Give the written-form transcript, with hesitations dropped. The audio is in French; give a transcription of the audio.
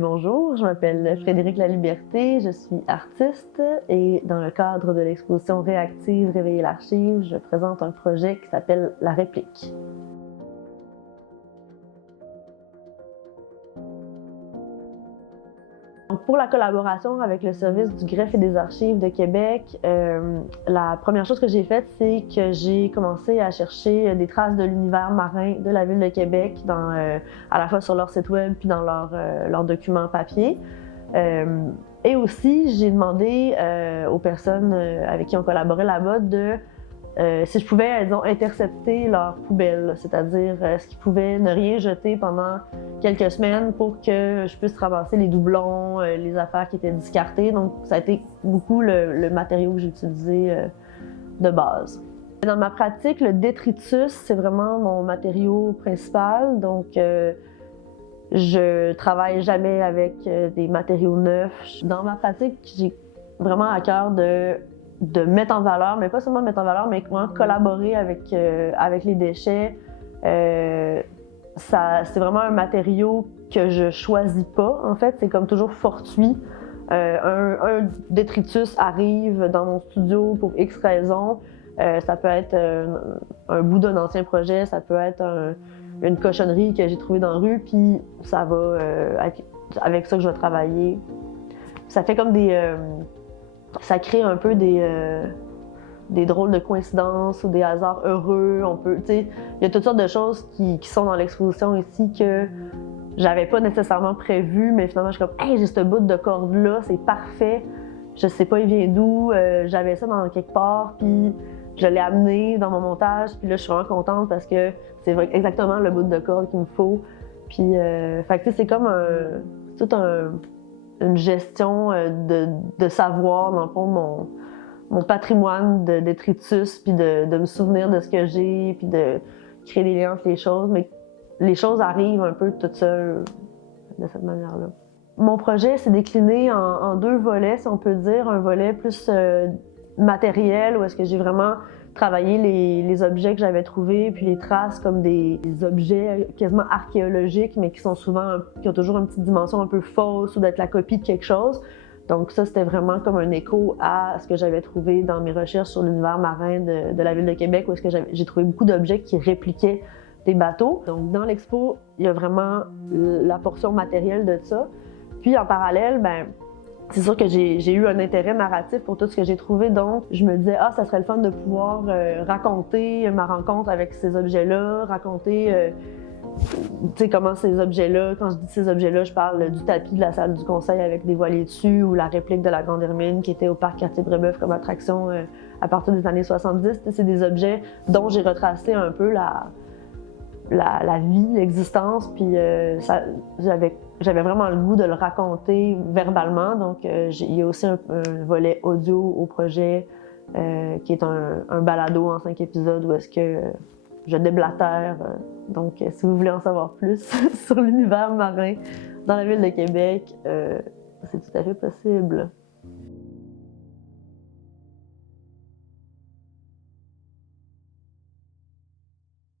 Bonjour, je m'appelle Frédérique Laliberté, je suis artiste et dans le cadre de l'exposition Réactive Réveiller l'archive, je présente un projet qui s'appelle La Réplique. Donc, pour la collaboration avec le service du greffe et des archives de Québec, la première chose que j'ai faite, c'est que j'ai commencé à chercher des traces de l'univers marin de la ville de Québec, à la fois sur leur site web puis dans leurs documents papier. Et aussi, j'ai demandé aux personnes avec qui on collaborait là-bas si je pouvais, disons, intercepter leurs poubelles, c'est-à-dire ce qu'ils pouvaient ne rien jeter pendant quelques semaines pour que je puisse ramasser les doublons, les affaires qui étaient discartées. Donc, ça a été beaucoup le matériau que j'ai utilisé de base. Dans ma pratique, le détritus, c'est vraiment mon matériau principal. Donc, je travaille jamais avec des matériaux neufs. Dans ma pratique, j'ai vraiment à cœur de mettre en valeur, mais pas seulement mettre en valeur, mais vraiment collaborer avec les déchets. C'est vraiment un matériau que je choisis pas, en fait. C'est comme toujours fortuit. Un détritus arrive dans mon studio pour X raisons. Ça peut être un bout d'un ancien projet, ça peut être une cochonnerie que j'ai trouvée dans la rue, puis ça va avec ça que je vais travailler. Ça fait comme ça crée un peu des drôles de coïncidences ou des hasards heureux. Il y a toutes sortes de choses qui sont dans l'exposition ici que j'avais pas nécessairement prévu, mais finalement, je suis comme « Hey, j'ai ce bout de corde-là, c'est parfait. Je sais pas, il vient d'où. J'avais ça dans quelque part, puis je l'ai amené dans mon montage, puis là, je suis vraiment contente parce que c'est exactement le bout de corde qu'il me faut. Puis, c'est comme une gestion de savoir, dans le fond, mon patrimoine de détritus, puis de me souvenir de ce que j'ai, puis de créer des liens entre les choses. Mais les choses arrivent un peu toutes seules de cette manière-là. Mon projet s'est décliné en deux volets, si on peut dire. Un volet plus matériel, où est-ce que j'ai vraiment travaillé les objets que j'avais trouvés, puis les traces comme des objets quasiment archéologiques, mais qui ont toujours une petite dimension un peu fausse ou d'être la copie de quelque chose. Donc ça, c'était vraiment comme un écho à ce que j'avais trouvé dans mes recherches sur l'univers marin de la ville de Québec, où est-ce que j'ai trouvé beaucoup d'objets qui répliquaient des bateaux. Donc dans l'expo, il y a vraiment la portion matérielle de ça. Puis en parallèle, c'est sûr que j'ai eu un intérêt narratif pour tout ce que j'ai trouvé, donc je me disais « Ah, ça serait le fun de pouvoir raconter ma rencontre avec ces objets-là, raconter comment ces objets-là, quand je dis ces objets-là, je parle du tapis de la salle du conseil avec des voiliers dessus ou la réplique de la Grande Hermine qui était au parc Cartier-Brébeuf comme attraction à partir des années 70. C'est des objets dont j'ai retracé un peu la vie, l'existence, puis j'avais vraiment le goût de le raconter verbalement, donc il y a aussi un volet audio au projet qui est un balado en 5 épisodes où est-ce que je déblatère. Donc si vous voulez en savoir plus sur l'univers marin dans la ville de Québec, c'est tout à fait possible.